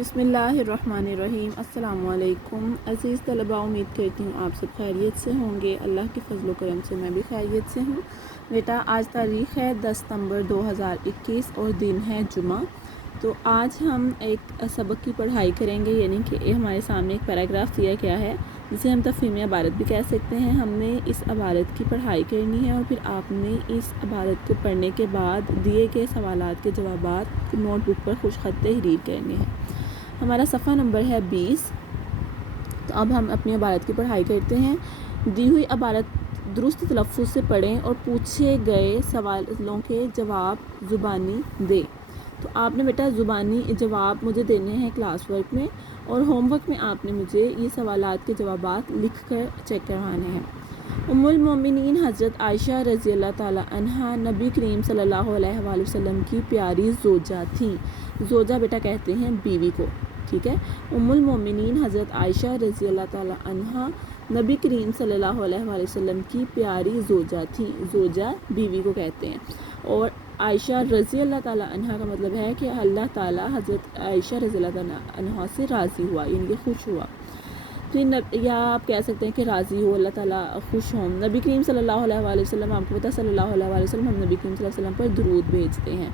بسم اللہ الرحمن الرحیم۔ السلام علیکم عزیز طلباء، امید کرتی ہوں آپ سب خیریت سے ہوں گے۔ اللہ کے فضل و کرم سے میں بھی خیریت سے ہوں۔ بیٹا آج تاریخ ہے 10 ستمبر 2021 اور دن ہے جمعہ۔ تو آج ہم ایک سبق کی پڑھائی کریں گے، یعنی کہ ہمارے سامنے ایک پیراگراف دیا گیا ہے جسے ہم تفہیم عبارت بھی کہہ سکتے ہیں۔ ہم نے اس عبارت کی پڑھائی کرنی ہے اور پھر آپ نے اس عبارت کو پڑھنے کے بعد دیے گئے سوالات کے جوابات نوٹ بک پر خوش خط تحریر کرنے ہیں۔ ہمارا صفحہ نمبر ہے 20۔ تو اب ہم اپنی عبارت کی پڑھائی کرتے ہیں۔ دی ہوئی عبارت درست تلفظ سے پڑھیں اور پوچھے گئے سوالوں کے جواب زبانی دیں۔ تو آپ نے بیٹا زبانی جواب مجھے دینے ہیں کلاس ورک میں، اور ہوم ورک میں آپ نے مجھے یہ سوالات کے جوابات لکھ کر چیک کروانے ہیں۔ ام المومنین حضرت عائشہ رضی اللہ تعالیٰ عنہا نبی کریم صلی اللہ علیہ وآلہ وسلم کی پیاری زوجہ تھیں۔ زوجہ بیٹا کہتے ہیں بیوی کو، ٹھیک ہے۔ ام المومنین حضرت عائشہ رضی اللہ تعالیٰ عنہا نبی کریم صلی اللہ علیہ وآلہ وسلم کی پیاری زوجہ تھیں۔ زوجہ بیوی کو کہتے ہیں، اور عائشہ رضی اللہ تعالیٰ عنہا کا مطلب ہے کہ اللہ تعالیٰ حضرت عائشہ رضی اللہ تعالیٰ عنہا سے راضی ہوا، یعنی کہ خوش ہوا۔ یا آپ کہہ سکتے ہیں کہ راضی ہو، اللہ تعالیٰ خوش ہوں۔ نبی کریم صلی اللہ علیہ وآلہ وسلم، آپ کو پتہ صلی اللہ علیہ وآلہ وسلم، ہم نبی کریم صلی اللہ علیہ وسلم پر درود بھیجتے ہیں۔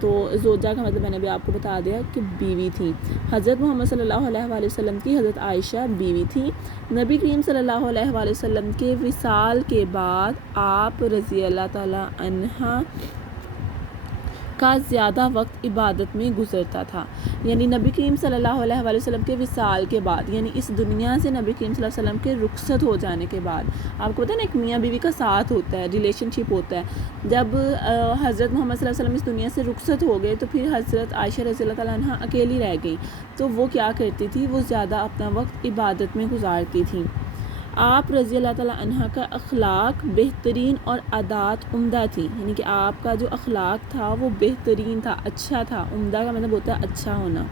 تو زوجہ کا مطلب میں نے بھی آپ کو بتا دیا کہ بیوی تھی۔ حضرت محمد صلی اللہ علیہ وآلہ وسلم کی حضرت عائشہ بیوی تھی۔ نبی کریم صلی اللہ علیہ وآلہ وسلم کے وصال کے بعد آپ رضی اللہ تعالیٰ عنہ کا زیادہ وقت عبادت میں گزرتا تھا، یعنی نبی کریم صلی اللہ علیہ وآلہ وسلم کے وصال کے بعد، یعنی اس دنیا سے نبی کریم صلی اللہ علیہ وسلم کے رخصت ہو جانے کے بعد، آپ کو پتہ ہے نا ایک میاں بیوی کا ساتھ ہوتا ہے، ریلیشن شپ ہوتا ہے۔ جب حضرت محمد صلی اللہ علیہ وسلم اس دنیا سے رخصت ہو گئے تو پھر حضرت عائشہ رضی اللہ تعالیٰ عنہ اکیلی رہ گئیں۔ تو وہ کیا کرتی تھی؟ وہ زیادہ اپنا وقت عبادت میں گزارتی تھیں۔ آپ رضی اللہ تعالیٰ عنہ کا اخلاق بہترین اور عادات عمدہ تھی، یعنی کہ آپ کا جو اخلاق تھا وہ بہترین تھا، اچھا تھا۔ عمدہ کا مطلب ہوتا ہے اچھا ہونا۔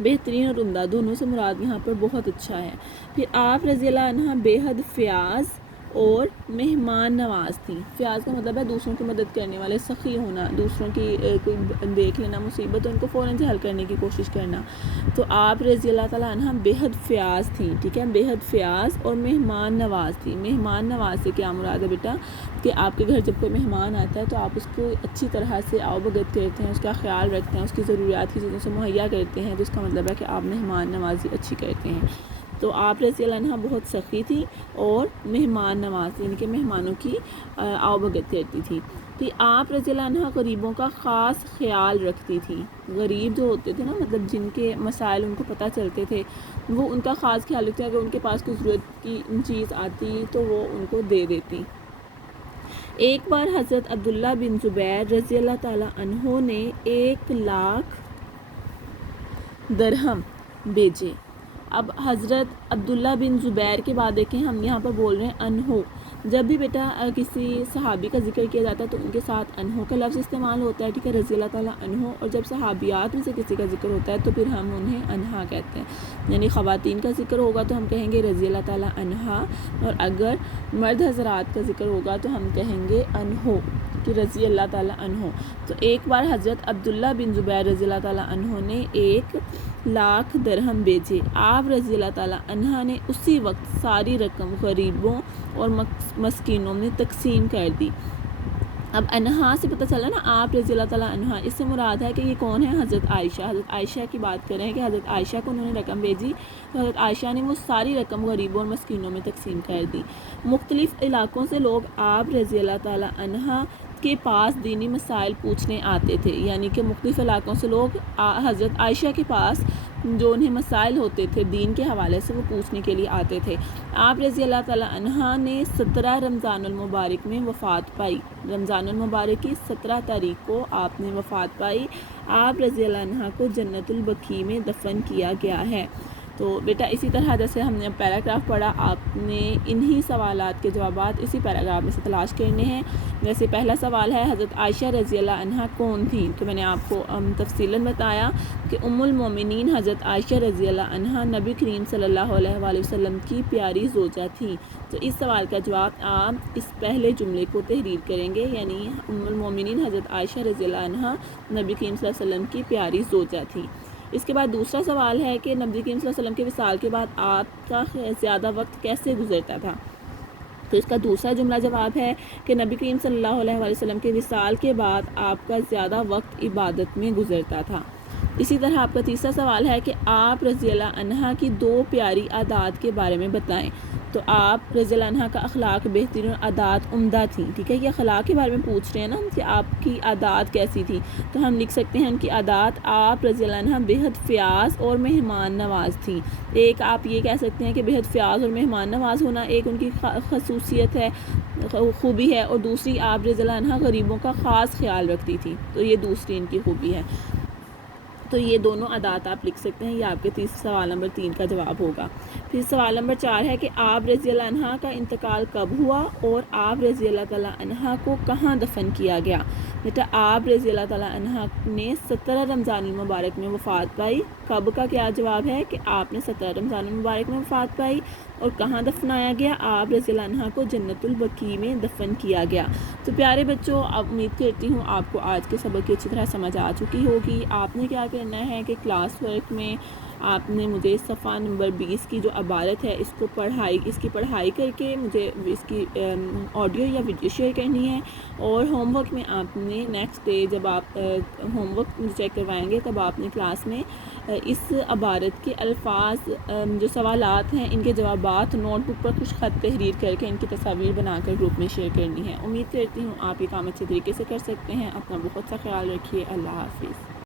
بہترین اور عمدہ دونوں سے مراد یہاں پر بہت اچھا ہے۔ پھر آپ رضی اللہ عنہ بے حد فیاض اور مہمان نواز تھیں۔ فیاض کا مطلب ہے دوسروں کی مدد کرنے والے، سخی ہونا، دوسروں کی کوئی دیکھ لینا مصیبت تو ان کو فوراً سے حل کرنے کی کوشش کرنا۔ تو آپ رضی اللہ تعالیٰ عنہ بے حد فیاض تھیں، ٹھیک ہے، بے حد فیاض اور مہمان نواز تھیں۔ مہمان نواز سے کیا مراد ہے بیٹا؟ کہ آپ کے گھر جب کوئی مہمان آتا ہے تو آپ اس کو اچھی طرح سے آؤ بھگت کرتے ہیں، اس کا خیال رکھتے ہیں، اس کی ضروریات کی چیزوں سے مہیا کرتے ہیں، تو اس کا مطلب ہے کہ آپ مہمان نوازی اچھی کرتے ہیں۔ تو آپ رضی اللہ عنہ بہت سخی تھی اور مہمان نواز، یعنی کہ مہمانوں کی آؤ بھگت کرتی تھی۔ کہ آپ رضی اللہ عنہ غریبوں کا خاص خیال رکھتی تھی۔ غریب جو ہوتے تھے نا، مطلب جن کے مسائل ان کو پتہ چلتے تھے، وہ ان کا خاص خیال رکھتے ہیں۔ اگر ان کے پاس کوئی ضرورت کی چیز آتی تو وہ ان کو دے دیتی۔ ایک بار حضرت عبداللہ بن زبیر رضی اللہ تعالیٰ عنہ نے 1,00,000 درہم بھیجے۔ اب حضرت عبداللہ بن زبیر کے بعد دیکھیں، ہم یہاں پر بول رہے ہیں انہو۔ جب بھی بیٹا کسی صحابی کا ذکر کیا جاتا ہے تو ان کے ساتھ انہو کا لفظ استعمال ہوتا ہے، ٹھیک ہے، رضی اللہ تعالیٰ عنہ۔ اور جب صحابیات میں سے کسی کا ذکر ہوتا ہے تو پھر ہم انہیں انہا کہتے ہیں، یعنی خواتین کا ذکر ہوگا تو ہم کہیں گے رضی اللہ تعالیٰ عنہا، اور اگر مرد حضرات کا ذکر ہوگا تو ہم کہیں گے انہو، کہ رضی اللہ تعالیٰ عنہ۔ تو ایک بار حضرت عبداللہ بن زبیر رضی اللہ تعالیٰ عنہ نے 1,00,000 درہم بھیجے۔ آپ رضی اللہ تعالیٰ عنہ نے اسی وقت ساری رقم غریبوں اور مسکینوں میں تقسیم کر دی۔ اب انہا سے پتہ چلا نا، آپ رضی اللہ تعالیٰ عنہ، اس سے مراد ہے کہ یہ کون ہے؟ حضرت عائشہ۔ حضرت عائشہ کی بات کریں کہ حضرت عائشہ کو انہوں نے رقم بھیجی تو حضرت عائشہ نے وہ ساری رقم غریبوں اور مسکینوں میں تقسیم کر دی۔ مختلف علاقوں سے لوگ آپ رضی اللہ تعالیٰ عنہ کے پاس دینی مسائل پوچھنے آتے تھے، یعنی کہ مختلف علاقوں سے لوگ حضرت عائشہ کے پاس جو انہیں مسائل ہوتے تھے دین کے حوالے سے وہ پوچھنے کے لیے آتے تھے۔ آپ رضی اللہ تعالیٰ عنہ نے 17 رمضان المبارک میں وفات پائی۔ رمضان المبارک کی 17 تاریخ کو آپ نے وفات پائی۔ آپ رضی اللہ عنہ کو جنت البقیع میں دفن کیا گیا ہے۔ تو بیٹا اسی طرح جیسے ہم نے پیراگراف پڑھا، آپ نے انہی سوالات کے جوابات اسی پیراگراف میں سے تلاش کرنے ہیں۔ جیسے پہلا سوال ہے حضرت عائشہ رضی اللہ عنہ کون تھیں؟ تو میں نے آپ کو تفصیلاً بتایا کہ ام المومنین حضرت عائشہ رضی اللہ عنہ نبی کریم صلی اللہ علیہ وآلہ وسلم کی پیاری زوجہ تھیں۔ تو اس سوال کا جواب آپ اس پہلے جملے کو تحریر کریں گے، یعنی ام المومنین حضرت عائشہ رضی اللہ عنہ نبی کریم صلی اللہ علیہ وسلم کی پیاری زوجہ تھیں۔ اس کے بعد دوسرا سوال ہے کہ نبی کریم صلی اللہ علیہ وسلم کے وصال کے بعد آپ کا زیادہ وقت کیسے گزرتا تھا؟ تو اس کا دوسرا جملہ جواب ہے کہ نبی کریم صلی اللہ علیہ وسلم کے وصال کے بعد آپ کا زیادہ وقت عبادت میں گزرتا تھا۔ اسی طرح آپ کا تیسرا سوال ہے کہ آپ رضی اللہ عنہ کی 2 پیاری عادات کے بارے میں بتائیں۔ تو آپ رضی اللہ عنہ کا اخلاق بہترین عادات عمدہ تھیں، ٹھیک ہے، یہ اخلاق کے بارے میں پوچھ رہے ہیں نا کہ آپ کی عادات کیسی تھی، تو ہم لکھ سکتے ہیں ان کی عادات: آپ رضی اللہ عنہ بےحد فیاض اور مہمان نواز تھیں۔ ایک آپ یہ کہہ سکتے ہیں کہ بےحد فیاض اور مہمان نواز ہونا ایک ان کی خصوصیت ہے، خوبی ہے، اور دوسری آپ رضی اللہ عنہ غریبوں کا خاص خیال رکھتی تھی، تو یہ دوسری ان کی خوبی ہے۔ تو یہ دونوں عادات آپ لکھ سکتے ہیں، یہ آپ کے سوال نمبر 3 کا جواب ہوگا۔ پھر سوال نمبر 4 ہے کہ آپ رضی اللہ عنہ کا انتقال کب ہوا اور آپ رضی اللہ تعالیٰ عنہ کو کہاں دفن کیا گیا؟ بیٹا آپ رضی اللہ تعالیٰ عنہ نے 17 رمضان المبارک میں وفات پائی۔ کب کا کیا جواب ہے کہ آپ نے 17 رمضان المبارک میں وفات پائی، اور کہاں دفنایا گیا؟ آپ رضی اللہ عنہ کو جنت البقیع میں دفن کیا گیا۔ تو پیارے بچوں، امید کرتی ہوں آپ کو آج کے سبق کی اچھی طرح سمجھ آ چکی ہوگی۔ آپ نے کیا کرنا ہے کہ کلاس ورک میں آپ نے مجھے صفحہ نمبر 20 کی جو عبارت ہے اس کی پڑھائی کر کے مجھے اس کی آڈیو یا ویڈیو شیئر کرنی ہے، اور ہوم ورک میں آپ نے نیکسٹ ڈے جب آپ ہوم ورک مجھے چیک کروائیں گے تب آپ نے کلاس میں اس عبارت کے الفاظ، جو سوالات ہیں ان کے جوابات نوٹ بک پر کچھ خط تحریر کر کے ان کی تصاویر بنا کر گروپ میں شیئر کرنی ہے۔ امید کرتی ہوں آپ یہ کام اچھے طریقے سے کر سکتے ہیں۔ اپنا بہت سا خیال رکھیے۔ اللہ حافظ۔